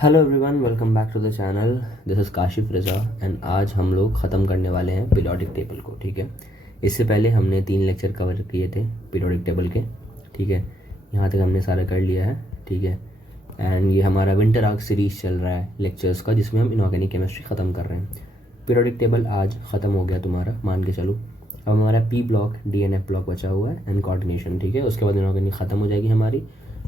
Hello everyone, welcome back to the channel. This is Kashif Raza and आज हम लोग ख़त्म करने वाले हैं पीरियोडिक टेबल को। ठीक है, इससे पहले हमने 3 लेक्चर कवर किए थे पीरियोडिक टेबल के। ठीक है, यहाँ तक हमने सारा कर लिया है। ठीक है, एंड ये हमारा विंटर आर्क सीरीज चल रहा है लेक्चर्स का, जिसमें हम इनऑर्गेनिक केमिस्ट्री ख़त्म कर रहे हैं। पीरियोडिक टेबल आज ख़त्म हो गया तुम्हारा, मान के चलो। अब हमारा पी ब्लॉक, DNF ब्लॉक बचा हुआ है एंड कोऑर्डिनेशन। ठीक है, उसके बाद इनऑर्गेनिक ख़त्म हो जाएगी हमारी।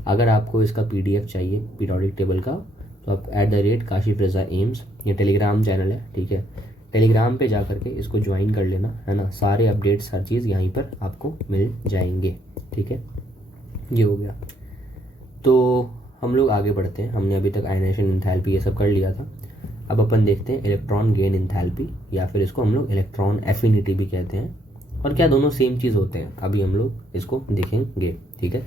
अगर आपको इसका PDF चाहिए पीरियोडिक टेबल का, तो आप @काशिफ रज़ा एम्स, ये टेलीग्राम चैनल है। ठीक है, टेलीग्राम पे जा करके इसको ज्वाइन कर लेना, है ना। सारे अपडेट्स, हर चीज़ यहीं पर आपको मिल जाएंगे। ठीक है, ये हो गया। तो हम लोग आगे बढ़ते हैं। हमने अभी तक आयनाइजेशन एंथैल्पी ये सब कर लिया था। अब अपन देखते हैं इलेक्ट्रॉन गेन एंथैल्पी, या फिर इसको हम लोग इलेक्ट्रॉन एफिनिटी भी कहते हैं। और क्या दोनों सेम चीज़ होते हैं, अभी हम लोग इसको देखेंगे। ठीक है,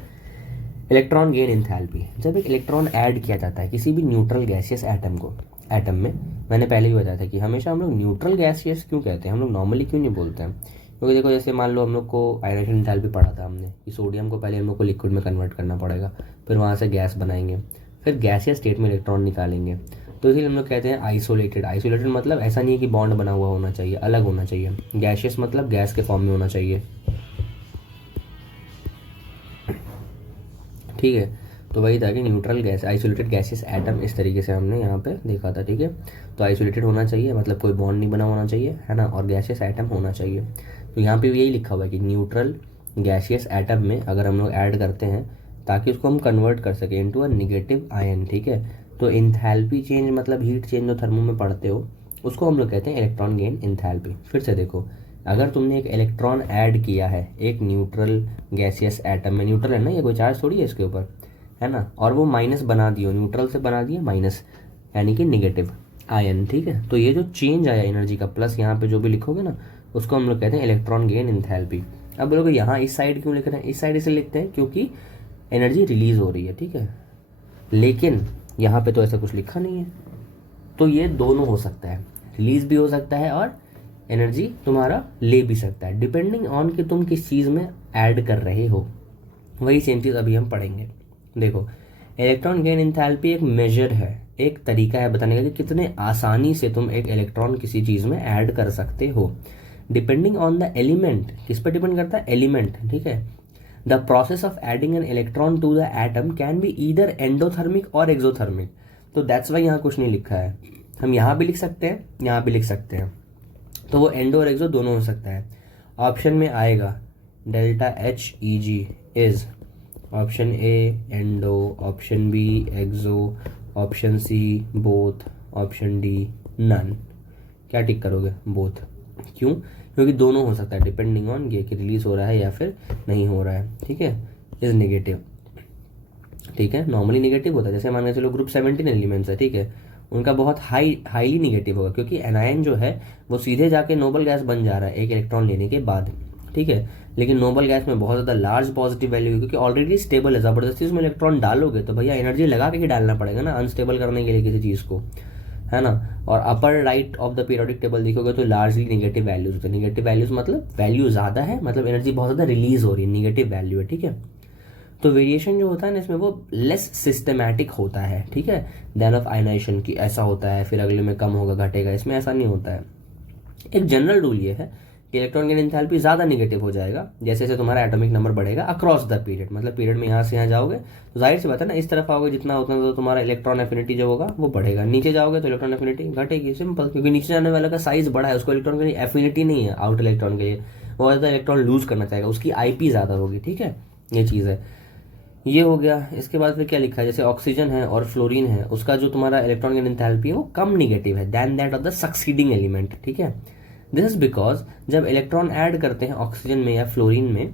इलेक्ट्रॉन गेन एंथैल्पी, जब एक इलेक्ट्रॉन ऐड किया जाता है किसी भी न्यूट्रल गैसियस एटम में। मैंने पहले ही बताया था कि हमेशा हम लोग न्यूट्रल गैसियस क्यों कहते हैं, हम लोग नॉर्मली क्यों नहीं बोलते हैं। क्योंकि देखो, जैसे मान लो हम लोग को आयनाइजेशन एंथैल्पी पढ़ा था हमने कि सोडियम को पहले हम लोग को लिक्विड में कन्वर्ट करना पड़ेगा, फिर वहाँ से गैस बनाएंगे, फिर गैसियस स्टेट में इलेक्ट्रॉन निकालेंगे। तो इसीलिए हम लोग कहते हैं आइसोलेटेड। आइसोलेटेड मतलब ऐसा नहीं है कि बॉन्ड बना हुआ होना चाहिए, अलग होना चाहिए। गैसियस मतलब गैस के फॉर्म में होना चाहिए। ठीक है, तो वही था कि neutral gas, isolated gases atom, इस तरीके से हमने यहाँ पे देखा था। ठीक है, तो आइसोलेटेड होना चाहिए मतलब कोई बॉन्ड नहीं बना होना चाहिए, है ना, और गैसियस एटम होना चाहिए। तो यहाँ पे भी यही लिखा हुआ है कि न्यूट्रल गैसियस एटम में अगर हम लोग ऐड करते हैं ताकि उसको हम कन्वर्ट कर सकें इनटू अ नेगेटिव आयन। ठीक है, तो इंथैल्पी चेंज मतलब हीट चेंज जो थर्मो में पढ़ते हो, उसको हम लोग कहते हैं इलेक्ट्रॉन गेन इंथैल्पी। फिर से देखो, अगर तुमने एक इलेक्ट्रॉन ऐड किया है एक न्यूट्रल गैसियस एटम में, न्यूट्रल है ना, ये कोई चार्ज थोड़ी है इसके ऊपर, है ना, और वो माइनस बना दियो, न्यूट्रल से बना दिया माइनस, यानी कि निगेटिव आयन। ठीक है, तो ये जो चेंज आया एनर्जी का, प्लस यहाँ पे जो भी लिखोगे ना, उसको हम लोग कहते हैं इलेक्ट्रॉन गेन इंथैल्पी। अब बोलोगे यहाँ इस साइड क्यों लिख रहे हैं, इस साइड इसे लिखते हैं क्योंकि एनर्जी रिलीज हो रही है। ठीक है, लेकिन यहाँ पे तो ऐसा कुछ लिखा नहीं है, तो ये दोनों हो सकता है, रिलीज भी हो सकता है और एनर्जी तुम्हारा ले भी सकता है, डिपेंडिंग ऑन कि तुम किस चीज़ में ऐड कर रहे हो। वही सेम चीज़ अभी हम पढ़ेंगे। देखो, इलेक्ट्रॉन गेन एंथैल्पी एक मेजर है, एक तरीका है बताने का कि कितने आसानी से तुम एक इलेक्ट्रॉन किसी चीज़ में ऐड कर सकते हो, डिपेंडिंग ऑन द एलिमेंट। किस पर डिपेंड करता है, एलिमेंट। ठीक है, the process of adding an electron to the atom can be either endothermic और एक्सोथर्मिक। तो दैट्स वाई यहाँ कुछ नहीं लिखा है, हम यहाँ भी लिख सकते हैं, यहाँ भी लिख सकते हैं, तो वो एंडो और एक्सो दोनों हो सकता है। ऑप्शन में आएगा ΔHEG is option A endo, option B exo, option C both, option D none. क्या टिक करोगे, बोथ। क्यों, क्योंकि दोनों हो सकता है डिपेंडिंग ऑन ये कि रिलीज हो रहा है या फिर नहीं हो रहा है। ठीक है, इज नेगेटिव। ठीक है, नॉर्मली नेगेटिव होता है, जैसे मान के चलो ग्रुप 17 एलिमेंट्स है। ठीक है, उनका बहुत हाईली नेगेटिव होगा, क्योंकि एनायन जो है वो सीधे जाके नोबल गैस बन जा रहा है एक इलेक्ट्रॉन लेने के बाद। ठीक है, लेकिन नोबल गैस में बहुत ज़्यादा लार्ज पॉजिटिव वैल्यू है, क्योंकि ऑलरेडी स्टेबल है। ज़बरदस्ती उसमें इलेक्ट्रॉन डालोगे तो भैया एनर्जी लगा के ही डालना पड़ेगा ना, अनस्टेबल करने के लिए किसी चीज़ को, है ना। और upper right of the periodic table देखोगे तो लार्जली नेगेटिव वैल्यूज होते हैं। नेगेटिव वैल्यूज मतलब वैल्यू ज़्यादा है, मतलब एनर्जी बहुत ज़्यादा रिलीज हो रही है, नेगेटिव वैल्यू है। ठीक है, तो वेरिएशन जो होता है ना इसमें वो लेस सिस्टमैटिक होता है। ठीक है, देन ऑफ आयनाइजेशन की ऐसा होता है, फिर अगले में कम होगा घटेगा, इसमें ऐसा नहीं होता है। एक जनरल रूल ये है कि इलेक्ट्रॉन गेन एंथैल्पी ज़्यादा नेगेटिव हो जाएगा जैसे जैसे तुम्हारा एटॉमिक नंबर बढ़ेगा अक्रॉस द पीरियड। मतलब पीरियड में यहाँ से यहाँ जाओगे तो जाहिर सी बात है ना, इस तरफ आओगे जितना उतना तो तुम्हारा इलेक्ट्रॉन एफिनिटी जो होगा वो बढ़ेगा, नीचे जाओगे तो इलेक्ट्रॉन एफिनिटी घटेगी। सिंपल, क्योंकि नीचे जाने वाला का साइज बड़ा है, उसको इलेक्ट्रॉन की एफिनिटी नहीं है आउटर इलेक्ट्रॉन के लिए, वो ज़्यादा इलेक्ट्रॉन लूज करना चाहेगा, उसकी IP ज़्यादा होगी। ठीक है, ये चीज़ है। ये हो गया। इसके बाद फिर क्या लिखा है, जैसे ऑक्सीजन है और फ्लोरीन है, उसका जो तुम्हारा इलेक्ट्रॉन गेन एंथैल्पी है वो कम नेगेटिव है then that of the succeeding element. ठीक है, दिस इज बिकॉज जब इलेक्ट्रॉन ऐड करते हैं ऑक्सीजन में या फ्लोरीन में,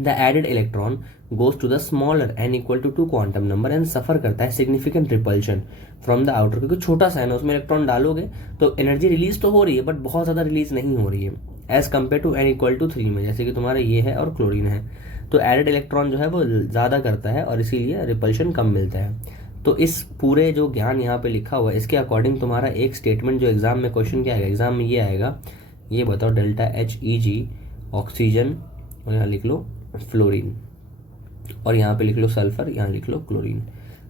the added electron goes to the smaller n equal to 2 quantum number and suffer करता है significant repulsion from the outer, क्योंकि छोटा सा है ना, उसमें इलेक्ट्रॉन डालोगे तो एनर्जी रिलीज तो हो रही है बट बहुत ज्यादा रिलीज नहीं हो रही है as compare to n equal to 3 में, जैसे कि तुम्हारा ये है और क्लोरीन है। तो एडेड इलेक्ट्रॉन जो है वो ज़्यादा करता है और इसीलिए रिपल्शन कम मिलता है। तो इस पूरे जो ज्ञान यहाँ पे लिखा हुआ है इसके अकॉर्डिंग तुम्हारा एक स्टेटमेंट जो एग्जाम में क्वेश्चन क्या आएगा, एग्जाम में ये आएगा, ये बताओ ΔHEG ऑक्सीजन, और यहाँ लिख लो फ्लोरीन, और यहाँ पे लिख लो सल्फर, यहाँ लिख लो क्लोरीन।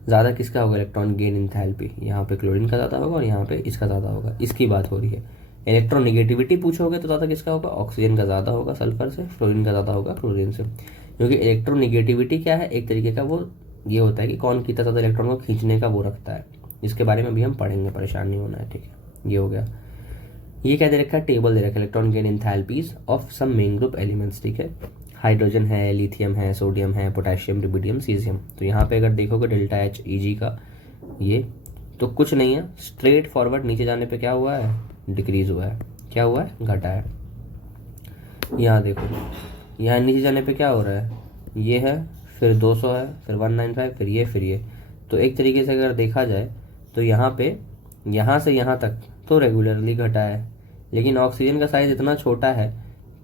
ज़्यादा किसका होगा इलेक्ट्रॉन गेन इंथैल्पी, यहाँ पे क्लोरीन का ज़्यादा होगा और यहाँ पे इसका ज़्यादा होगा, इसकी बात हो रही है। इलेक्ट्रॉन निगेटिविटी पूछोगे तो ज़्यादा किसका होगा, ऑक्सीजन का ज़्यादा होगा सल्फर से, फ्लोरीन का ज़्यादा होगा क्लोरीन से। क्योंकि इलेक्ट्रॉन निगेटिविटी क्या है, एक तरीके का वो ये होता है कि कौन कितना ज़्यादा इलेक्ट्रॉन को खींचने का वो रखता है, जिसके बारे में अभी हम पढ़ेंगे, परेशान नहीं होना है, ठीक है। ये हो गया। ये क्या दे रखा है, टेबल दे रखा है electron gain enthalpies of some main group elements, ठीक है। हाइड्रोजन है, लिथियम है, सोडियम है, पोटेशियम, रुबिडियम, सीजियम। तो यहाँ पे अगर देखोगे डेल्टा एच ई जी का ये तो कुछ नहीं है, स्ट्रेट फॉरवर्ड नीचे जाने पे क्या हुआ है, डिक्रीज हुआ है, क्या हुआ है, घटा है। यहाँ देखो, यहाँ नीचे जाने पे क्या हो रहा है, ये है, फिर 200 है, फिर 195, फिर ये। तो एक तरीके से अगर देखा जाए तो यहाँ पे यहाँ से यहाँ तक तो रेगुलरली घटा है, लेकिन ऑक्सीजन का साइज इतना छोटा है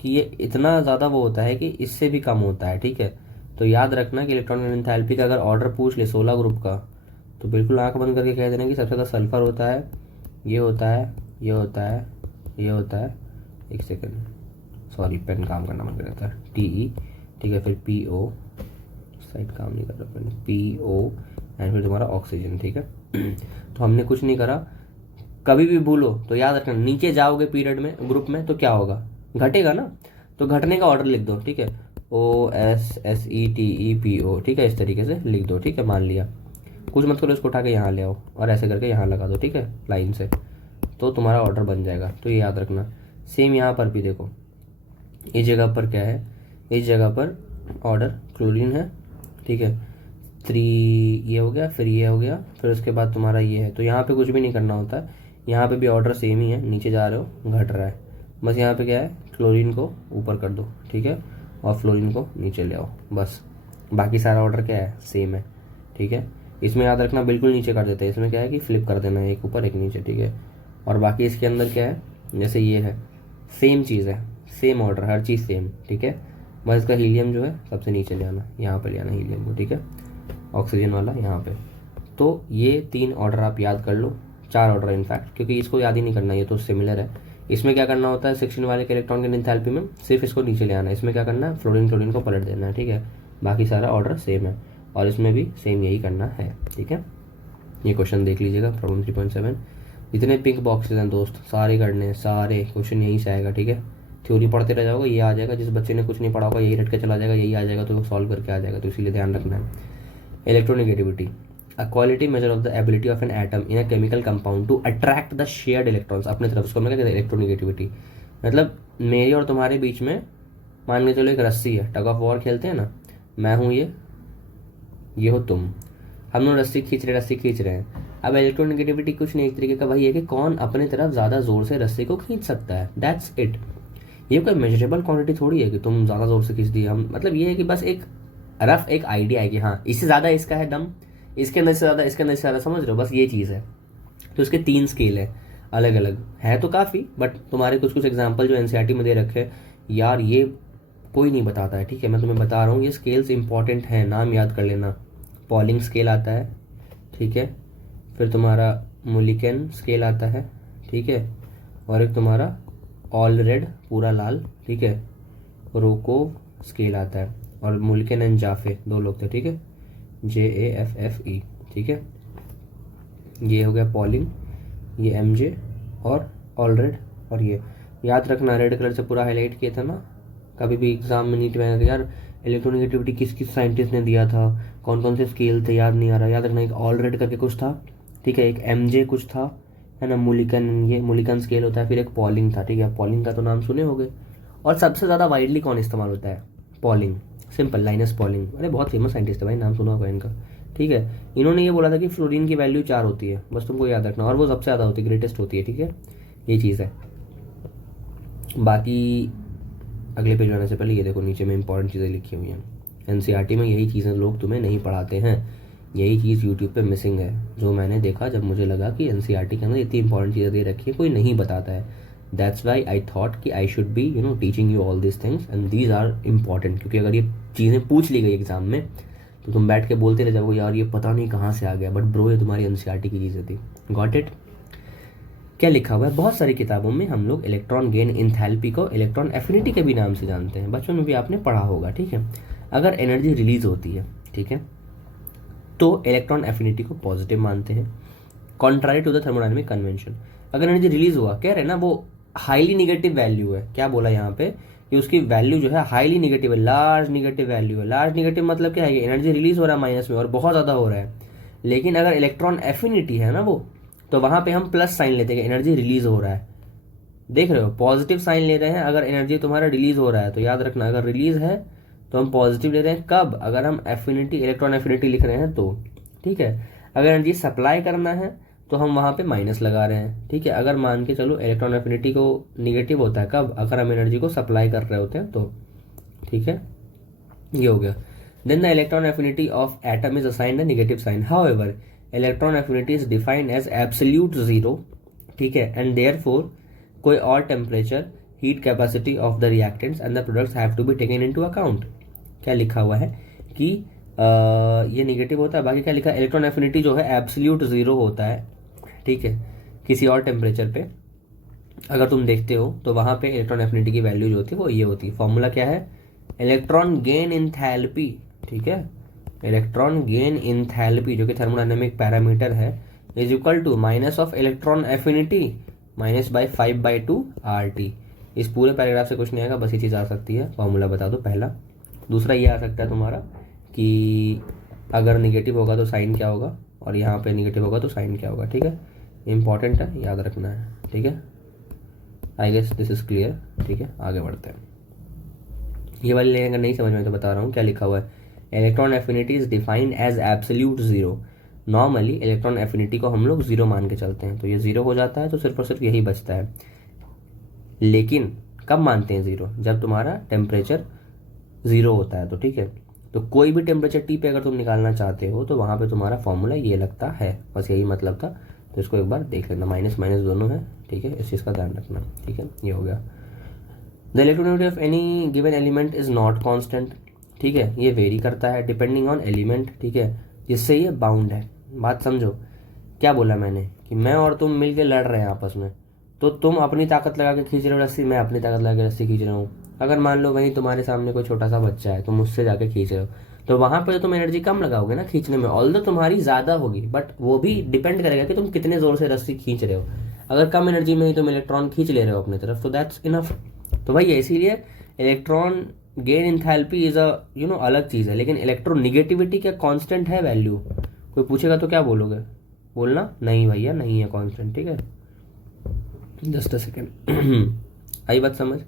कि ये इतना ज़्यादा वो होता है कि इससे भी कम होता है, ठीक है। तो याद रखना कि इलेक्ट्रॉन एंथैल्पी का अगर ऑर्डर पूछ ले 16 ग्रुप का तो बिल्कुल आंख बंद करके कह देना कि सबसे ज़्यादा सल्फर होता है, ये होता है, ये होता है, ये होता है। एक सेकेंड, सॉरी पेन काम करना बंद कर देता है, TE, ठीक है, फिर PO, साइड काम नहीं कर रहा पेन, PO एंड फिर तुम्हारा ऑक्सीजन, ठीक है। तो हमने कुछ नहीं करा, कभी भी भूलो तो याद रखना, नीचे जाओगे पीरियड में ग्रुप में तो क्या होगा, घटेगा ना, तो घटने का ऑर्डर लिख दो, ठीक है, OSSETEPO, ठीक है, इस तरीके से लिख दो, ठीक है। मान लिया, कुछ मत करो, इसको उठा के यहाँ ले आओ और ऐसे करके यहाँ लगा दो, ठीक है, लाइन से, तो तुम्हारा ऑर्डर बन जाएगा। तो ये याद रखना। सेम यहाँ पर भी देखो, इस जगह पर क्या है, इस जगह पर ऑर्डर क्लोरीन है, ठीक है, 3 ये हो गया, फिर ये हो गया, फिर उसके बाद तुम्हारा ये है। तो यहाँ पे कुछ भी नहीं करना होता है, यहाँ पे भी ऑर्डर सेम ही है, नीचे जा रहे हो घट रहा है, बस यहाँ पे क्या है, क्लोरीन को ऊपर कर दो, ठीक है, और फ्लोरीन को नीचे ले आओ, बस। बाकी सारा ऑर्डर क्या है, सेम है, ठीक है। इसमें याद रखना बिल्कुल नीचे कर देते हैं, इसमें क्या है कि फ्लिप कर देना है, एक ऊपर एक नीचे, ठीक है। और बाकी इसके अंदर क्या है, जैसे ये है, सेम चीज़ है, सेम ऑर्डर, हर चीज़ सेम, ठीक है। बस इसका हीलियम जो है सबसे नीचे ले आना, यहाँ पर ले आना हीलियम को, ठीक है, ऑक्सीजन वाला यहाँ पे। तो ये 3 ऑर्डर आप याद कर लो, 4 ऑर्डर इनफैक्ट, क्योंकि इसको याद ही नहीं करना, ये तो सिमिलर है। इसमें क्या करना होता है, 16 वाले के इलेक्ट्रॉन के एंथैल्पी में सिर्फ इसको नीचे ले आना है, इसमें क्या करना है, फ्लोरीन को पलट देना है, ठीक है। बाकी सारा ऑर्डर सेम है और इसमें भी सेम यही करना है, ठीक है। ये क्वेश्चन देख लीजिएगा, प्रॉब्लम 3.7। जितने पिंक बॉक्सेस हैं दोस्त सारे करने हैं, सारे क्वेश्चन यहीं से आएगा, ठीक है। थ्योरी पढ़ते रह जाओगे, ये आ जाएगा, जिस बच्चे ने कुछ नहीं पढ़ा होगा यही रट के चला जाएगा, यही आ जाएगा, तो वो सॉल्व करके आ जाएगा, तो इसीलिए ध्यान रखना है। Electronegativity, a quality measure of the ability of an atom in a chemical compound to attract the shared electrons अपने तरफ। इसको हमने क्या कहते हैं, इलेक्ट्रोनेगेटिविटी। मतलब मेरी और तुम्हारे बीच में मान के चलो एक रस्सी है, टग ऑफ वॉर खेलते हैं ना, मैं हूँ ये हो तुम, हम लोग रस्सी खींच रहे हैं। अब इलेक्ट्रोनेगेटिविटी कुछ नहीं, एक तरीके का वही है कि कौन अपने तरफ ज़्यादा जोर से रस्सी को खींच सकता है, दैट्स इट। ये कोई मेजरेबल क्वांटिटी थोड़ी है कि तुम ज़्यादा जोर से खींच दिया, हम मतलब ये है कि बस एक रफ एक आइडिया है कि हाँ इससे ज़्यादा इसका है दम, इसके अंदर से ज़्यादा, इसके अंदर से ज़्यादा, समझ रहे हो, बस ये चीज़ है। तो इसके 3 स्केल है, अलग अलग है तो काफ़ी, बट तुम्हारे कुछ एग्जाम्पल जो एनसीईआरटी में दे रखे हैं यार, ये कोई नहीं बताता है, ठीक है। मैं तुम्हें बता रहा हूँ, ये स्केल्स इंपॉर्टेंट हैं, नाम याद कर लेना। पॉलिंग स्केल आता है, ठीक है, फिर तुम्हारा मुलिकन स्केल आता है, ठीक है, और एक तुम्हारा ऑल रेड पूरा लाल, ठीक है, रोकोव स्केल आता है, और मुलिकन एंड जाफे 2 लोग थे, ठीक है, JAFFE, ठीक है। ये हो गया पॉलिंग, ये MJ और ऑल रेड। और ये याद रखना, रेड कलर से पूरा हाईलाइट किया था ना, कभी भी एग्जाम में नीट में यार इलेक्ट्रोनेगेटिविटी किस किस साइंटिस्ट ने दिया था, कौन कौन से स्केल थे, याद नहीं आ रहा। याद रखना, एक ऑल रेड करके कुछ था, ठीक है, एक MJ कुछ था, है ना, मुलिकन, ये मुलिकन स्केल होता है, फिर एक पॉलिंग था, ठीक है। पॉलिंग का तो नाम सुने होंगे। और सबसे ज़्यादा वाइडली कौन इस्तेमाल होता है, पॉलिंग, सिंपल, लाइनस पॉलिंग। अरे बहुत फेमस साइंटिस्ट है भाई, नाम सुना होगा इनका, ठीक है। इन्होंने ये बोला था कि फ्लोरीन की वैल्यू 4 होती है, बस तुमको याद रखना, और वो सबसे ज़्यादा होती है, ग्रेटेस्ट होती है, ठीक है, ये चीज़ है। बाकी अगले पेज आने से पहले ये देखो, नीचे में इंपॉर्टेंट चीज़ें लिखी हुई हैं। एनसीईआरटी में यही चीज़ें लोग तुम्हें नहीं पढ़ाते हैं, यही चीज़ यूट्यूब पे मिसिंग है, जो मैंने देखा जब मुझे लगा कि एनसीईआरटी के अंदर इतनी इंपॉर्टेंट चीज़ें दे रखी है, कोई नहीं बताता है। दैट्स वाई आई थॉट कि I should be teaching you all this things and these are important, क्योंकि अगर ये चीज़ें पूछ ली गई एग्जाम में तो तुम बैठ के बोलते रह जाओगे यार ये पता नहीं कहाँ से आ गया, बट ब्रो ये तुम्हारी एनसीईआरटी की चीज़ें थी। Got it? क्या लिखा हुआ है, बहुत सारी किताबों में हम लोग इलेक्ट्रॉन गेन इंथैल्पी को इलेक्ट्रॉन एफिनिटी के भी नाम से जानते हैं, बचपन में भी आपने पढ़ा होगा, ठीक है। अगर एनर्जी रिलीज होती है, ठीक है, तो इलेक्ट्रॉन एफिनिटी को पॉजिटिव मानते हैं, contrary to the thermodynamic convention. अगर एनर्जी रिलीज हुआ, कह रहे हैं ना वो हाईली निगेटिव वैल्यू है, क्या बोला यहाँ पे कि उसकी वैल्यू जो है हाईली निगेटिव है, लार्ज निगेटिव वैल्यू है। लार्ज निगेटिव मतलब क्या है कि एनर्जी रिलीज हो रहा है माइनस में और बहुत ज़्यादा हो रहा है, लेकिन अगर इलेक्ट्रॉन एफिनिटी है ना वो, तो वहाँ पे हम प्लस साइन लेते हैं, एनर्जी रिलीज हो रहा है। देख रहे हो, पॉजिटिव साइन ले रहे हैं अगर एनर्जी तुम्हारा रिलीज हो रहा है, तो याद रखना अगर रिलीज है तो हम पॉजिटिव ले रहे हैं। कब? अगर हम एफिनिटी, इलेक्ट्रॉन एफिनिटी लिख रहे हैं तो, ठीक है। अगर एनर्जी सप्लाई करना है तो हम वहाँ पे माइनस लगा रहे हैं, ठीक है। अगर मान के चलो इलेक्ट्रॉन एफिनिटी को निगेटिव होता है कब? अगर हम एनर्जी को सप्लाई कर रहे होते हैं तो, ठीक है। ये हो गया। Then the electron affinity of atom is assigned a negative sign. However electron affinity is defined as absolute zero, ठीक है, एंड देयरफॉर कोई और temperature, heat capacity of the reactants and the products have to be taken into account. क्या लिखा हुआ है कि ये निगेटिव होता है, बाकी क्या लिखा है, इलेक्ट्रॉन एफिनिटी जो है एब्सोल्यूट जीरो होता है, ठीक है, किसी और टेम्परेचर पे अगर तुम देखते हो तो वहाँ पे इलेक्ट्रॉन एफिनिटी की वैल्यू जो होती है वो ये होती है। फॉर्मूला क्या है? इलेक्ट्रॉन गेन इंथैल्पी, ठीक है, इलेक्ट्रॉन गेन इंथैल्पी जो कि थर्मोडायनेमिक पैरामीटर है, is equal to minus of electron affinity minus by 5/2 RT। इस पूरे पैराग्राफ से कुछ नहीं आएगा, बस ये चीज़ आ सकती है, फॉर्मूला बता दो पहला। दूसरा ये आ सकता है तुम्हारा कि अगर निगेटिव होगा तो साइन क्या होगा, और यहाँ पे निगेटिव होगा तो साइन क्या होगा, ठीक है। इंपॉर्टेंट है, याद रखना है, ठीक है। I guess this is clear, ठीक है। आगे बढ़ते हैं। ये वाली लाइन अगर नहीं समझ में तो बता रहा हूँ क्या लिखा हुआ है। Electron affinity is defined as absolute zero. Normally electron affinity को हम लोग जीरो मान के चलते हैं, तो ये जीरो हो जाता है, तो सिर्फ और सिर्फ यही बचता है। लेकिन कब मानते हैं जीरो? जब तुम्हारा टेम्परेचर जीरो होता है, तो ठीक है। तो कोई भी टेम्परेचर टी पे अगर तुम निकालना चाहते हो तो वहाँ पे तुम्हारा फॉर्मूला ये लगता है, बस यही मतलब था। तो इसको एक बार देख लेना, माइनस माइनस दोनों है, ठीक है, इस चीज़ का ध्यान रखना, ठीक है। ये हो गया। The electronegativity of any given element is not constant, ठीक है, ये वेरी करता है डिपेंडिंग ऑन एलिमेंट, ठीक है, जिससे ये बाउंड है। बात समझो, क्या बोला मैंने कि मैं और तुम मिलके लड़ रहे हैं आपस में, तो तुम अपनी ताकत लगा के खींच रहे हो रस्सी, मैं अपनी ताकत लगा के रस्सी खींच रहा हूँ। अगर मान लो वहीं तुम्हारे सामने कोई छोटा सा बच्चा है, तुम मुझसे जाके खींच रहे हो, तो वहां पर तुम एनर्जी कम लगाओगे ना खींचने में, ऑल्दो तुम्हारी ज़्यादा होगी, बट वो भी डिपेंड करेगा कि तुम कितने ज़ोर से रस्सी खींच रहे हो। अगर कम एनर्जी में ही तुम इलेक्ट्रॉन खींच ले रहे हो अपनी तरफ, तो दैट्स इनफ। तो भाई इसीलिए electron gain enthalpy is a अलग चीज़ है, लेकिन इलेक्ट्रोनिगेटिविटी क्या कांस्टेंट है वैल्यू? कोई पूछेगा तो क्या बोलोगे? बोलना नहीं भैया नहीं है कांस्टेंट, ठीक है। Just a second. आई बात समझ?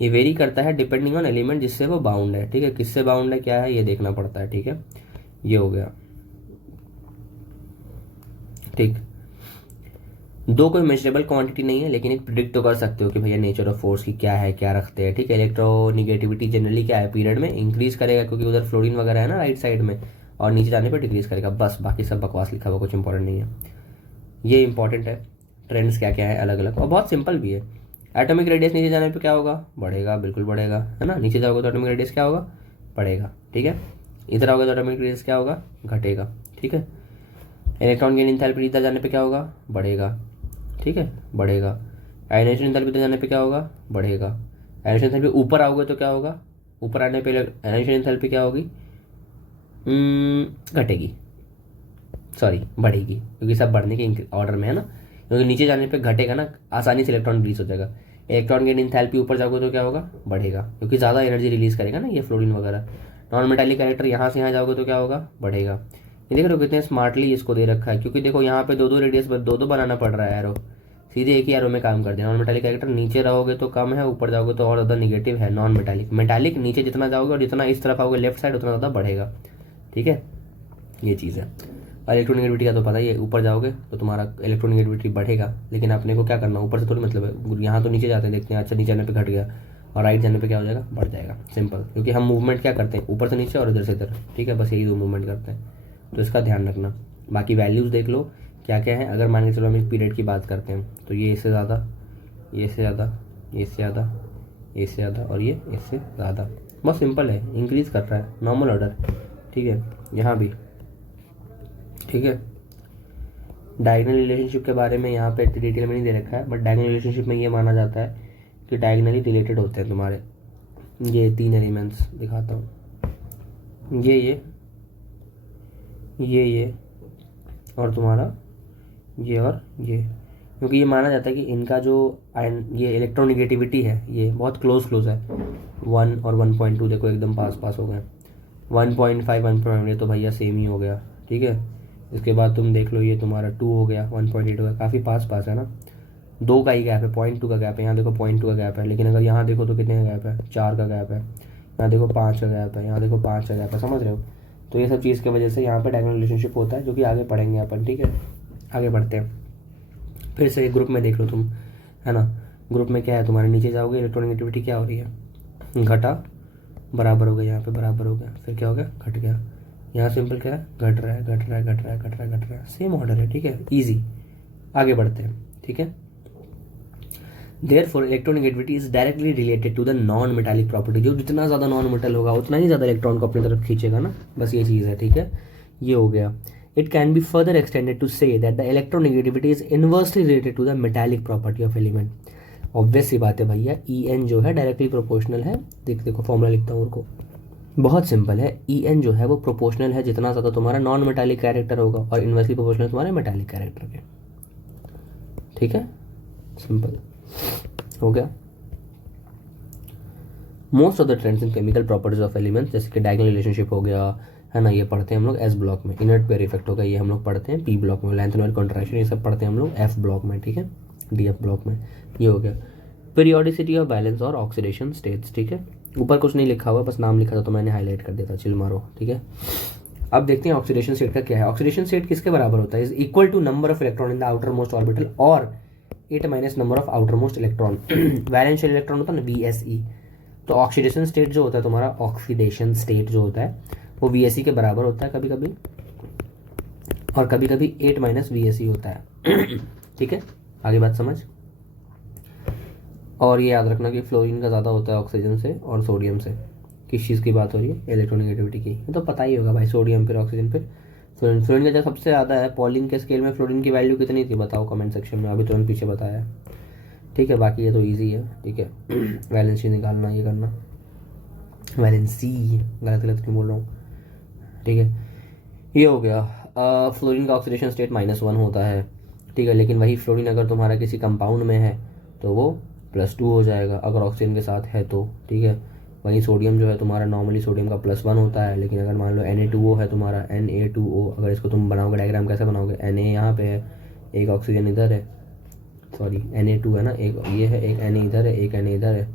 ये वेरी करता है डिपेंडिंग ऑन एलिमेंट जिससे वो बाउंड है, ठीक है। किससे बाउंड है, क्या है, ये देखना पड़ता है, ठीक है। ये हो गया, ठीक। दो कोई मेजरेबल क्वांटिटी नहीं है, लेकिन एक प्रिडिक्ट तो कर सकते हो कि भैया नेचर ऑफ फोर्स की क्या है, क्या रखते हैं, ठीक है। इलेक्ट्रोनिगेटिविटी जनरली क्या है, पीरियड में इंक्रीज करेगा क्योंकि उधर फ्लोरीन वगैरह है ना राइट साइड में, और नीचे जाने पर डिक्रीज करेगा, बस। बाकी सब बकवास लिखा हुआ, कुछ इंपॉर्टेंट नहीं है। ये इंपॉर्टेंट है, ट्रेंड्स क्या क्या है अलग अलग, और बहुत सिंपल भी है। एटॉमिक रेडियस नीचे जाने पे क्या होगा? बढ़ेगा, बिल्कुल बढ़ेगा, है ना। नीचे जाओगे तो एटॉमिक रेडियस क्या होगा? बढ़ेगा, ठीक है। इधर आओगे तो एटॉमिक रेडियस क्या होगा? घटेगा, ठीक है। इलेक्ट्रॉन गेन एंथैल्पी इधर जाने पे क्या होगा? बढ़ेगा, ठीक है, बढ़ेगा। आयनाइजेशन एंथैल्पी इधर जाने पे क्या होगा? बढ़ेगा। आयनाइजेशन एंथैल्पी ऊपर आओगे तो क्या होगा? ऊपर आने पे आयनाइजेशन एंथैल्पी क्या होगी? घटेगी, सॉरी बढ़ेगी, क्योंकि सब बढ़ने के ऑर्डर में है ना। क्योंकि नीचे जाने पे घटेगा ना, आसानी से इलेक्ट्रॉन रिलीज हो जाएगा। इलेक्ट्रॉन गेन एंथैल्पी ऊपर जाओगे तो क्या होगा? बढ़ेगा, क्योंकि ज़्यादा एनर्जी रिलीज करेगा ना ये फ्लोरीन वगैरह। नॉन मेटालिक कैरेक्टर यहाँ से यहाँ जाओगे तो क्या होगा? बढ़ेगा। ये देख रहे हो कितने स्मार्टली इसको दे रखा है, क्योंकि देखो यहाँ पे दो दो रेडियस पर दो दो बनाना पड़ रहा है एरो, सीधे एक ही एरो में काम कर दिया। नॉन मेटालिक कैरेक्टर नीचे रहोगे तो कम है, ऊपर जाओगे तो और ज़्यादा निगेटिव है। नॉन मेटालिक, मेटालिक नीचे जितना जाओगे और जितना इस तरफ आओगे लेफ्ट साइड उतना ज़्यादा बढ़ेगा, ठीक है। ये चीज़ है। और इलेक्ट्रोनिगेटिविटी का तो पता ही है, ऊपर जाओगे तो तुम्हारा इलेक्ट्रोनिगेटिविटी बढ़ेगा, लेकिन अपने को क्या करना, ऊपर से थोड़ी मतलब है। यहाँ तो नीचे जाते हैं, देखते हैं, अच्छा नीचे जाने पे घट गया, और राइट जाने पे क्या हो जाएगा? बढ़ जाएगा, सिंपल। क्योंकि हम मूवमेंट क्या करते हैं, ऊपर से नीचे और इधर से इधर, ठीक है, बस यही दो मूवमेंट करते हैं, तो इसका ध्यान रखना। बाकी वैल्यूज़ देख लो क्या क्या है। अगर मान के चलो हम इस पीरियड की बात करते हैं तो ये इससे ज़्यादा, ये इससे ज़्यादा, ये इससे ज़्यादा, ये इससे ज़्यादा, और ये इससे ज़्यादा, बहुत सिंपल है, इंक्रीज़ कर रहा है, नॉर्मल ऑर्डर, ठीक है। यहाँ भी ठीक है। डायगोनल रिलेशनशिप के बारे में यहाँ पे डिटेल में नहीं दे रखा है, बट डायगोनल रिलेशनशिप में ये माना जाता है कि डायगोनली रिलेटेड होते हैं तुम्हारे ये तीन एलिमेंट्स। दिखाता हूँ, ये ये और तुम्हारा ये और ये, क्योंकि ये माना जाता है कि इनका जो आयन ये इलेक्ट्रोनिगेटिविटी है ये बहुत क्लोज है। 1 और 1.2 देखो एकदम पास पास हो गए। 1.5 1.5 ये तो भैया सेम ही हो गया, ठीक है। इसके बाद तुम देख लो ये तुम्हारा 2 हो गया, 1.8 हो गया, काफ़ी पास पास है ना। 2 का ही गैप है, 0.2 का गैप है, यहाँ देखो 0.2 का गैप है। लेकिन अगर यहाँ देखो तो कितने का गैप है, 4 का गैप है। यहाँ देखो 5 का गैप है, यहाँ देखो 5 का गैप है, समझ रहे हो। तो ये सब चीज़ की वजह से यहाँ पर डायगोनल रिलेशनशिप होता है, जो कि आगे पढ़ेंगे अपन, ठीक है। आगे बढ़ते हैं। फिर से ग्रुप में देख लो तुम, है ना। ग्रुप में क्या है तुम्हारे, नीचे जाओगे इलेक्ट्रोनेगेटिविटी क्या हो रही है, घटा, बराबर हो गया, यहाँ पे बराबर हो गया, फिर क्या हो गया, घट गया। यहाँ सिंपल क्या है, घट रहा है, घट रहा है, घट रहा है, घट रहा है, घट रहा है, सेम ऑर्डर है, ठीक है, इजी। आगे बढ़ते हैं, ठीक है। Therefore, electronegativity is directly related to the non-metallic property। जो जितना ज़्यादा नॉन मेटल होगा उतना ही ज़्यादा इलेक्ट्रॉन को अपनी तरफ खींचेगा ना, बस ये चीज़ है, ठीक है। ये हो गया। It can be further extended to say that the electronegativity is inversely related to the metallic property of element। Obvious सी बात है भैया, En जो है डायरेक्टली प्रोपोर्शनल है। देखो फॉर्मूला लिखता हूँ उनको, बहुत सिंपल है। En जो है वो प्रोपोर्शनल है जितना ज़्यादा तुम्हारा नॉन मेटालिक कैरेक्टर होगा, और इन्वर्सली प्रोपोर्शनल तुम्हारे मेटालिक कैरेक्टर के, ठीक है, सिंपल हो गया। Most of the trends in chemical properties of elements, जैसे कि डायगोनल रिलेशनशिप हो गया, है ना, ये पढ़ते हैं हम लोग एस ब्लॉक में। इनर्ट पेयर इफेक्ट होगा, ये हम लोग पढ़ते हैं पी ब्लॉक में। लैंथनोइड कॉन्ट्रैक्शन, ये सब पढ़ते हैं हम लोग एफ ब्लॉक में, ठीक है, डी एफ ब्लॉक में। ये हो गया पीरियोडिसिटी ऑफ बैलेंस और ऑक्सीडेशन स्टेट्स, ठीक है। ऊपर कुछ नहीं लिखा हुआ, बस नाम लिखा था तो मैंने हाईलाइट कर दिया था, चिल मारो, ठीक है। अब देखते हैं ऑक्सीडेशन स्टेट का क्या है। ऑक्सीडेशन स्टेट किसके बराबर होता है, is equal to number of electron in the outermost orbital और 8 minus number of outermost electron. वैलेंशियल इलेक्ट्रॉन होता है ना, VSE। तो ऑक्सीडेशन स्टेट जो होता है तुम्हारा, ऑक्सीडेशन स्टेट जो होता है वो VSE के बराबर होता है कभी कभी, और कभी कभी 8 माइनस VSE होता है। ठीक है, आगे बात समझ। और ये याद रखना कि फ्लोरीन का ज़्यादा होता है ऑक्सीजन से और सोडियम से। किस चीज़ की बात हो रही है, इलेक्ट्रोनेगेटिविटी की। ये तो पता ही होगा भाई, सोडियम फिर ऑक्सीजन फिर फ्लोरीन। फ्लोरीन का जब सबसे ज़्यादा है, पॉलिंग के स्केल में फ्लोरीन की वैल्यू कितनी थी बताओ कमेंट सेक्शन में, अभी तुरंत पीछे बताया है, ठीक है। बाकी ये तो ईजी है, ठीक है। वैलेंसी निकालना, ये करना, वैलेंसी गलत गलत क्यों बोल रहा हूँ, ठीक है। ये हो गया। फ्लोरीन का ऑक्सीडेशन स्टेट -1 होता है, ठीक है। लेकिन वही फ्लोरीन अगर तुम्हारा किसी कंपाउंड में है तो वो +2 हो जाएगा अगर ऑक्सीजन के साथ है तो, ठीक है। वहीं सोडियम जो है तुम्हारा, नॉर्मली सोडियम का +1 होता है, लेकिन अगर मान लो Na2O है तुम्हारा, Na2O, अगर इसको तुम बनाओगे डायग्राम कैसे बनाओगे, Na यहाँ पे है, एक ऑक्सीजन इधर है, सॉरी Na2 है ना, एक ये है, एक Na इधर है, एक Na इधर है।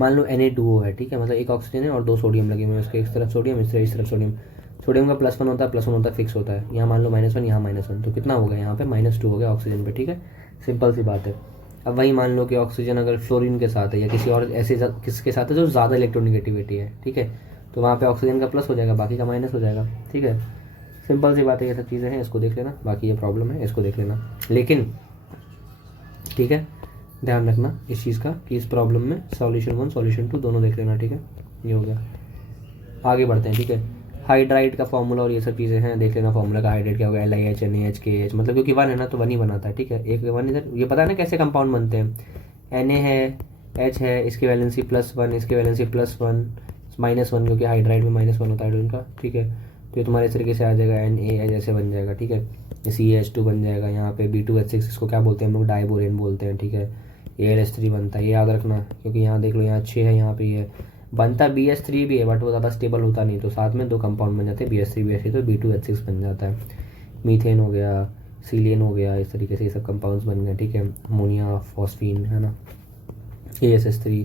मान लो Na2O है, ठीक है, मतलब एक ऑक्सीजन है और 2 सोडियम लगे हुए हैं, उसके इस तरफ सोडियम, इस तरफ सोडियम। सोडियम का +1 होता है, +1 होता है, फिक्स होता है। यहाँ मान लो -1, यहाँ -1, तो कितना हो गया यहाँ पे -2 हो गया ऑक्सीजन पे, ठीक है। सिंपल सी बात है। अब वही मान लो कि ऑक्सीजन अगर फ्लोरीन के साथ है या किसी और ऐसे किसके साथ है जो ज़्यादा इलेक्ट्रोनेगेटिविटी है, ठीक है, तो वहाँ पे ऑक्सीजन का प्लस हो जाएगा, बाकी का माइनस हो जाएगा, ठीक है। सिंपल सी बात है, ये सब चीज़ें हैं, इसको देख लेना। बाकी ये प्रॉब्लम है, इसको देख लेना। लेकिन ठीक है, ध्यान रखना इस चीज़ का कि इस प्रॉब्लम में सॉल्यूशन 1 सॉल्यूशन 2 दोनों देख लेना, ठीक है। ये हो गया, आगे बढ़ते हैं, ठीक है। हाइड्राइड का फॉर्मूला और ये सब चीज़ें हैं, देख लेना फॉर्मूला का। हाइड्राइड क्या होगा, LiH NaH KH, मतलब क्योंकि 1 है ना तो 1 ही बनाता है, ठीक है। एक 1 इधर, ये पता है ना कैसे कंपाउंड बनते हैं। Na है, H है, इसकी वैलेंसी +1, इसकी वैलेंसी +1, -1, क्योंकि हाइड्राइड में -1 होता है हाइड्रोजन का, ठीक है। तो ये तुम्हारे इस तरीके से आ जाएगा, Na ऐसे बन जाएगा, ठीक है। CH2 बन जाएगा, यहाँ पे B2H6, इसको क्या बोलते हैं हम लोग, डाइबोरेन बोलते हैं, ठीक है। ALH3 बनता है, ये याद रखना, क्योंकि यहाँ देख लो, यहाँ 6 है, यहाँ पे ये बनता BH3 भी है, बट वो ज़्यादा स्टेबल होता नहीं, तो साथ में 2 कंपाउंड बन जाते हैं, BH3 तो B2H6 बन जाता है। मीथेन हो गया, सीलियन हो गया, इस तरीके से ये सब कंपाउंड्स बन गए, ठीक है। अमोनिया, फॉस्फीन, है ना, ASH3,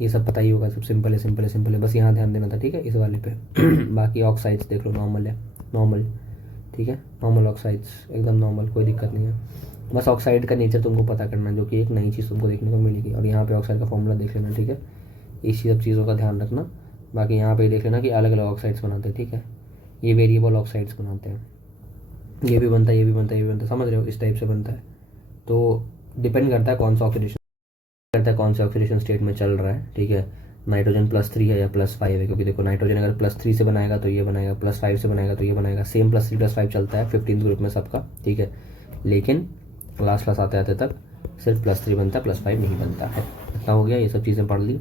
ये सब पता ही होगा, सब सिंपल है, सिंपल है, सिंपल है, बस यहाँ ध्यान देना था, ठीक है, इस वाले पे। बाकी ऑक्साइड्स देख लो, नॉर्मल है, नॉर्मल, ठीक है, नॉर्मल ऑक्साइड्स एकदम नॉर्मल, कोई दिक्कत नहीं है। बस ऑक्साइड का नेचर तुमको पता करना, जो कि एक नई चीज़ तुमको देखने को मिलेगी। और यहाँ पे ऑक्साइड का फॉर्मूला देख लेना, ठीक है। इस सब चीज़ों का ध्यान रखना। बाकी यहाँ पे देख लेना कि अलग अलग ऑक्साइड्स बनाते हैं, ठीक है। ये वेरिएबल ऑक्साइड्स बनाते हैं, ये भी बनता है, ये भी बनता है, ये भी बनता है, समझ रहे हो, इस टाइप से बनता है। तो डिपेंड करता है कौन सा ऑक्सीडेशन करता है, कौन से ऑक्सीडेशन स्टेट में चल रहा है, ठीक है। नाइट्रोजन +3 है या +5 है, क्योंकि देखो नाइट्रोजन अगर +3 से बनाएगा तो ये बनाएगा, +5 से बनाएगा तो ये बनाएगा। सेम +3 +5 चलता है 15th ग्रुप में सबका, ठीक है। लेकिन लास्ट आते आते तक सिर्फ +3 बनता है, +5 नहीं बनता है। इतना हो गया, ये सब चीज़ें पढ़ ली,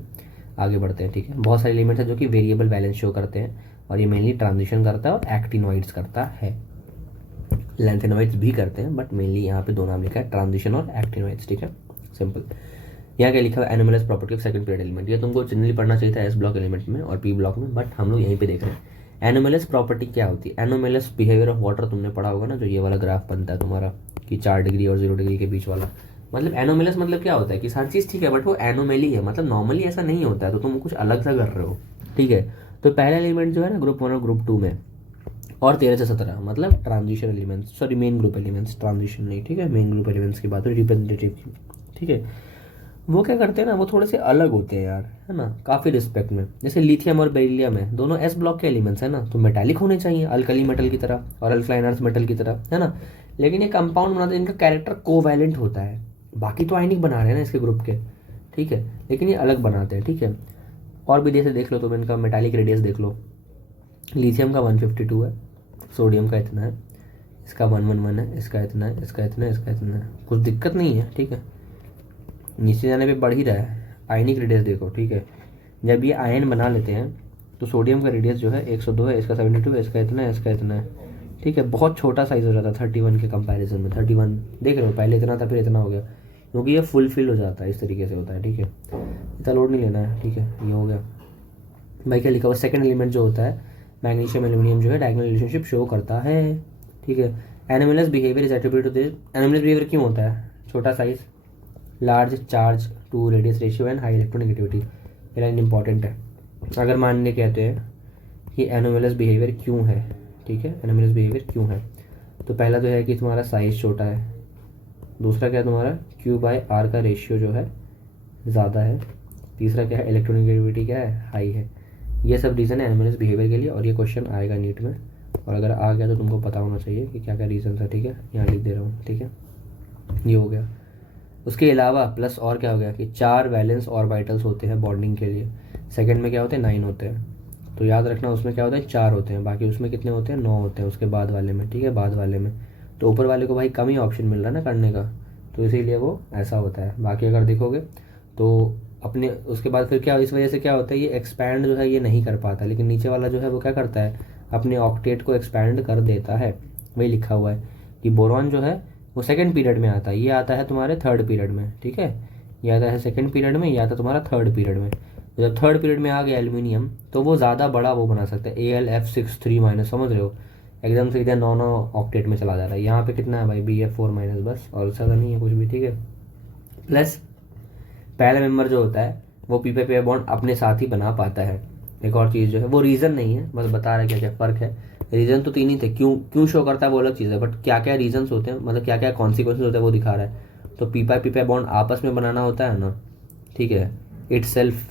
आगे बढ़ते हैं, ठीक है। बहुत सारे एलिमेंट्स हैं जो कि वेरिएबल बैलेंस शो करते हैं, और ये मेनली ट्रांजिशन करता है और एक्टिनोइड्स करता है। लैंथेनोइड्स भी करते हैं बट मेनली यहाँ पे दो नाम लिखा है, ट्रांजिशन और एक्टिनोइड्स, ठीक है, सिंपल। यहाँ क्या लिखा है, anomalous property of second period element. ये तुमको जनरली पढ़ना चाहिए था एस ब्लॉक एलिमेंट में और पी ब्लॉक में, बट हम लोग यहीं पे देख रहे हैं। एनोमलस प्रॉपर्टी क्या होती है, एनोमलस बिहेवियर ऑफ वाटर तुमने पढ़ा होगा ना, जो ये वाला ग्राफ बनता है तुम्हारा कि 4 डिग्री और 0 डिग्री के बीच वाला। मतलब एनोमलस मतलब क्या होता है कि हर चीज़ ठीक है बट वो एनोमेली है, मतलब नॉर्मली ऐसा नहीं होता है, तो तुम कुछ अलग सा कर रहे हो, ठीक है। तो पहला एलिमेंट जो है ना ग्रुप 1 और ग्रुप 2 में, और 13 से 17 मतलब transition elements, sorry main group elements, transition नहीं, ठीक है, मेन ग्रुप एलिमेंट्स की बात हो, रिप्रेजेंटेटिव की, ठीक है। वो क्या करते हैं ना, वो थोड़े से अलग होते हैं यार, है ना, काफ़ी रिस्पेक्ट में। जैसे लिथियम और बेरिलियम है, दोनों एस ब्लॉक के एलिमेंट्स है ना, तो मेटालिक होने चाहिए अल्कली मेटल की तरह और अल्कलाइन अर्थ मेटल की तरह, है ना। लेकिन ये कंपाउंड बनाते हैं, इनका कैरेक्टर कोवैलेंट होता है। बाकी तो आयनिक बना रहे हैं ना इसके ग्रुप के, ठीक है, लेकिन ये अलग बनाते हैं, ठीक है। और भी जैसे देख लो तुम, इनका मेटालिक रेडियस देख लो, लिथियम का 152 है, सोडियम का इतना है, इसका 111 है, इसका इतना है, इसका इतना है, इसका इतना है, कुछ दिक्कत नहीं है, ठीक है। नीचे जाने पे बढ़ ही रहा है। आयनिक रेडियस देखो, ठीक है, जब ये आयन बना लेते हैं तो सोडियम का रेडियस जो है 102 है, इसका 72 है, इसका इतना है, इसका इतना है, ठीक है। बहुत छोटा साइज हो जाता है 31 के कंपैरिजन में। 31 देख रहे हो, पहले इतना था फिर इतना हो गया, क्योंकि ये फुलफिल हो जाता है, इस तरीके से होता है, ठीक है। इतना लोड नहीं लेना है, ठीक है, ये हो गया। भाई क्या लिखा हुआ, सेकंड एलिमेंट जो होता है मैग्नीशियम एल्यूमिनियम जो है डायगोनल रिलेशनशिप शो करता है, ठीक है। Anomalous behaviour is attribute to this. Anomalous behaviour क्यों होता है, छोटा size, large charge to radius ratio and high electronegativity. ये लाइन इंपॉर्टेंट है। अगर मानने कहते हैं कि एनोमलस बिहेवियर क्यों है, ठीक है, एनोमलस बिहेवियर क्यों है, तो पहला तो है कि तुम्हारा साइज छोटा है, दूसरा क्या है तुम्हारा क्यू बाय आर का रेशियो जो है ज़्यादा है, तीसरा क्या है इलेक्ट्रोनेगेटिविटी क्या है, हाई है। ये सब रीज़न है एनोमलस बिहेवियर के लिए, और ये क्वेश्चन आएगा नीट में, और अगर आ गया तो तुमको पता होना चाहिए कि क्या क्या रीज़न है, ठीक है, यहाँ लिख दे रहा हूँ, ठीक है। ये हो गया। उसके अलावा प्लस और क्या हो गया कि 4 वैलेंस ऑर्बिटल्स होते हैं बॉन्डिंग के लिए। सेकंड में क्या होते हैं, 9 होते हैं, तो याद रखना उसमें क्या होता है 4 होते हैं, बाकी उसमें कितने होते हैं, 9 होते हैं उसके बाद वाले में, ठीक है, बाद वाले में। तो ऊपर वाले को भाई कम ही ऑप्शन मिल रहा है ना करने का, तो इसीलिए वो ऐसा होता है। बाकी अगर देखोगे तो अपने उसके बाद फिर क्या, इस वजह से क्या होता है, ये एक्सपैंड जो है ये नहीं कर पाता, लेकिन नीचे वाला जो है वो क्या करता है, अपने ऑक्टेट को एक्सपैंड कर देता है। वही लिखा हुआ है कि बोरॉन जो है वो सेकंड पीरियड में आता है, ये आता है तुम्हारे थर्ड पीरियड में, ठीक है, ये आता है सेकंड पीरियड में, ये आता है तुम्हारा थर्ड पीरियड में। जब थर्ड पीरियड में आ गया एल्यूमिनियम, तो वो ज़्यादा बड़ा वो बना सकता है, AlF63-, समझ रहे हो, एकदम सीधे 9 ऑक्टेट में चला जाता है। यहाँ पे कितना है भाई, BF4-, बस, और ज़्यादा नहीं है कुछ भी, ठीक है। प्लस पहला मेंबर जो होता है वो पी पे बॉन्ड अपने साथ ही बना पाता है। एक और चीज़ जो है वो रीज़न नहीं है, बस बता रहा है क्या क्या फ़र्क है। रीज़न तो 3 ही थे, क्यों क्यों शो करता है वो अलग चीज़ है, बट क्या क्या रीजंस होते हैं, मतलब क्या क्या कॉन्सिक्वेंसेज होते हैं वो दिखा रहा है। तो पीपा बॉन्ड आपस में बनाना होता है ना, ठीक है, इट्स सेल्फ।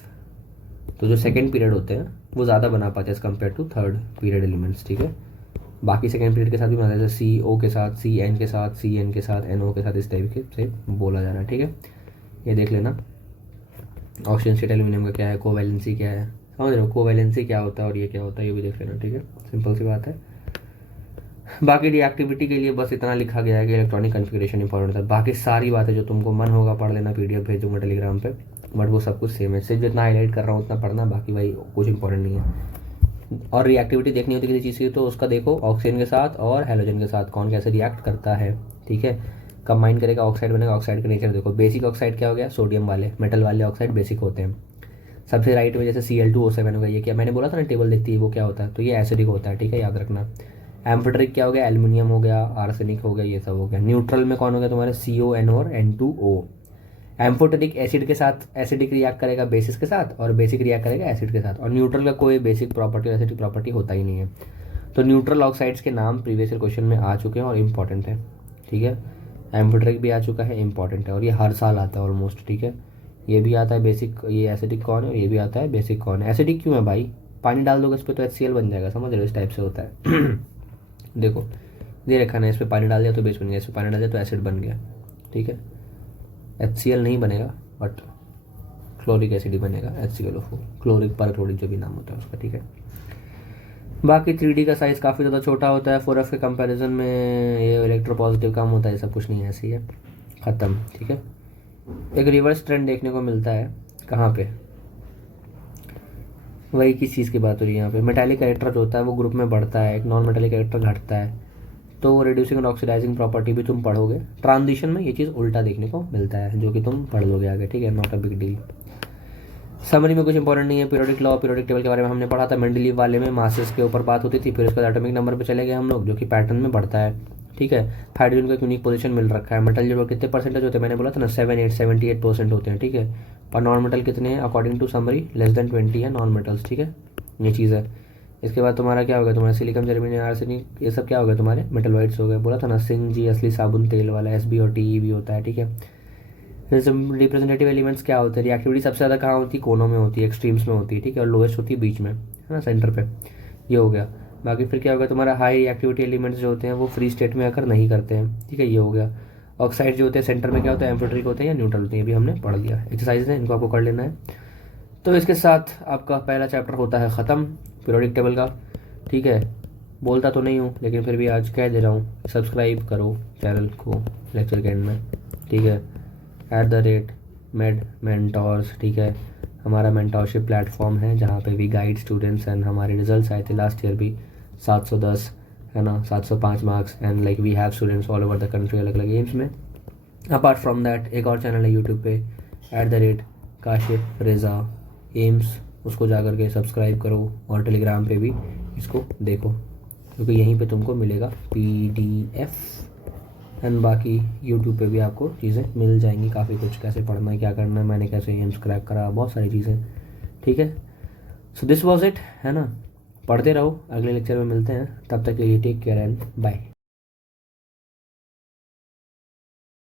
तो जो सेकेंड पीरियड होते हैं वो ज़्यादा बना पाते हैं as compare to third period elements, ठीक है। बाकी सेकेंड पीरियड के साथ भी बनाते हैं, जैसे CO के साथ, CN के साथ, CN के साथ, NO के साथ, इस तरीके से बोला जा रहा है, ठीक है। ये देख लेना ऑक्सीजन स्टेट एल्यूमिनियम का क्या है, कोवैलेंसी क्या है, समझ रहे हो, कोवैलेंसी क्या होता है और ये क्या होता है, ये भी देख लेना, ठीक है, सिंपल सी बात है। बाकी रिएक्टिविटी के लिए बस इतना लिखा गया है कि इलेक्ट्रॉनिक कॉन्फ़िगरेशन इंपॉर्टेंट है। बाकी सारी बातें जो तुमको मन होगा पढ़ लेना, PDF भेज दूंगा टेलीग्राम पे, बट वो सब कुछ सेम है, सिर्फ जितना हाईलाइट कर रहा हूँ उतना पढ़ना, बाकी भाई कुछ इंपॉर्टेंट नहीं है। और रिएक्टिविटी देखनी होती है किसी चीज़ की तो उसका देखो ऑक्सीजन के साथ और हेलोजन के साथ कौन कैसे रिएक्ट करता है, ठीक है। कंबाइन करेगा ऑक्साइड बनेगा, ऑक्साइड का नेचर देखो। बेसिक ऑक्साइड क्या हो गया, सोडियम वाले मेटल वाले ऑक्साइड बेसिक होते हैं। सबसे राइट में जैसे Cl2O7 हो गया, ये क्या मैंने बोला था ना टेबल देखती है वो क्या होता है, तो ये एसिडिक होता है, ठीक है, याद रखना। एम्फोटेरिक क्या हो गया, एल्युमिनियम हो गया, आर्सेनिक हो गया, ये सब हो गया। न्यूट्रल में कौन हो गया तुम्हारे CON और N2O। एम्फोटेरिक एसिड के साथ एसिडिक रिएक्ट करेगा बेसिस के साथ, और बेसिक रिएक्ट करेगा एसिड के साथ, और न्यूट्रल का कोई बेसिक प्रॉपर्टी और एसिडिक प्रॉपर्टी होता ही नहीं है। तो न्यूट्रल ऑक्साइड्स के नाम प्रीवियस ईयर क्वेश्चन में आ चुके हैं और इंपॉर्टेंट है, ठीक है। एम्फोटेरिक भी आ चुका है, इंपॉर्टेंट है, और ये हर साल आता है ऑलमोस्ट, ठीक है। ये भी आता है बेसिक, ये एसिडिक कौन है, और ये भी आता है बेसिक कौन है। एसिडिक क्यों है भाई, पानी डाल दोगे इस पर तो HCl बन जाएगा, समझ रहे हो, इस टाइप से होता है। देखो ये रखा ना, इस पर पानी डाल दिया तो बेस बन गया, इस पर पानी डाल दिया तो एसिड बन गया, ठीक है। HCl नहीं बनेगा बट क्लोरिक एसिड ही बनेगा, HClO4, क्लोरिक पर क्लोरिक जो भी नाम होता है उसका, ठीक है। बाकी 3D का साइज़ काफ़ी ज़्यादा छोटा होता है 4F के कंपैरिजन में, ये इलेक्ट्रोपॉजिटिव कम होता है, सब कुछ नहीं है, ऐसे ही है, ख़त्म, ठीक है। एक रिवर्स ट्रेंड देखने को मिलता है कहाँ पे, वही किस चीज़ की बात हो रही है यहाँ पे, मेटालिक कैरेक्टर जो होता है वो ग्रुप में बढ़ता है, एक नॉन मेटालिक कैरेक्टर घटता है। तो रिड्यूसिंग और ऑक्सीडाइजिंग प्रॉपर्टी भी तुम पढ़ोगे, ट्रांजिशन में ये चीज़ उल्टा देखने को मिलता है जो कि तुम पढ़ लोगे आगे, ठीक है, not a big deal. Summary में कुछ इंपॉर्टेंट नहीं है, पीरियोडिक लॉ पीरियोडिक टेबल के बारे में हमने पढ़ा था, मेंडलीव वाले में मासेस के ऊपर बात होती थी, फिर उसके बाद एटॉमिक नंबर पे चले गए हम लोग जो कि पैटर्न में बढ़ता है, ठीक है। हाइड्रोजन का एक यूनिक पोजीशन मिल रखा है, मेटल जो कितने परसेंटेज होते हैं मैंने बोला था ना 78% होते हैं, ठीक है। और नॉन मेटल कितने हैं according to summary, less than 20 है नॉन मेटल्स, ठीक है, ये चीज़ है। इसके बाद तुम्हारा क्या होगा, तुम्हारा सिलिकॉन जर्मेनियम आर्सेनिक ये सब क्या होगा तुम्हारे मेटलॉइड्स हो गए, बोला था ना सिंक जी असली साबुन तेल वाला, एस और टी भी होता है, ठीक है। रिप्रेजेंटेटिव एलिमेंट्स क्या होते हैं, रिएक्टिविटी सबसे ज़्यादा कहाँ होती है, कोनों में होती है, एक्सट्रीम्स में होती है, ठीक है, और लोएस्ट होती है बीच में, है ना, सेंटर पे, ये हो गया। बाकी फिर क्या होगा तुम्हारा हाई रिएक्टिविटी एलिमेंट्स जो होते हैं वो फ्री स्टेट में आकर नहीं करते हैं, ठीक है, ये हो गया। ऑक्साइड जो होते हैं सेंटर में क्या होता है, एम्फोटेरिक होते हैं या न्यूट्रल होते हैं, ये भी हमने पढ़ लिया, एक्सरसाइज है, इनको आपको कर लेना है। तो इसके साथ आपका पहला चैप्टर होता है ख़त्म पीरियोडिक टेबल का, ठीक है। बोलता तो नहीं हूँ लेकिन फिर भी आज कह दे रहा हूँ, सब्सक्राइब करो चैनल को लेक्चर के एंड में, ठीक है, @med mentors, ठीक है, हमारा मेंटोरशिप प्लेटफॉर्म है जहाँ पे भी गाइड स्टूडेंट्स एंड हमारे रिजल्ट्स आए थे लास्ट ईयर भी 710 है ना, 705 marks, and like we have students all over the country अलग अलग एम्स में। अपार्ट फ्रॉम दैट एक और चैनल है यूट्यूब पे @काशिफ रेज़ा एम्स, उसको जा कर के सब्सक्राइब करो, और टेलीग्राम पे भी इसको देखो क्योंकि यहीं पे तुमको मिलेगा PDF, एंड बाकी यूट्यूब पे भी आपको चीज़ें मिल जाएंगी, काफ़ी कुछ कैसे पढ़ना है क्या करना है, मैंने कैसे एम्स क्रैक करा, बहुत सारी चीज़ें, ठीक है। सो दिस वॉज इट, है ना, पढ़ते रहो, अगले लेक्चर में मिलते हैं, तब तक के लिए टेक केयर एंड बाय।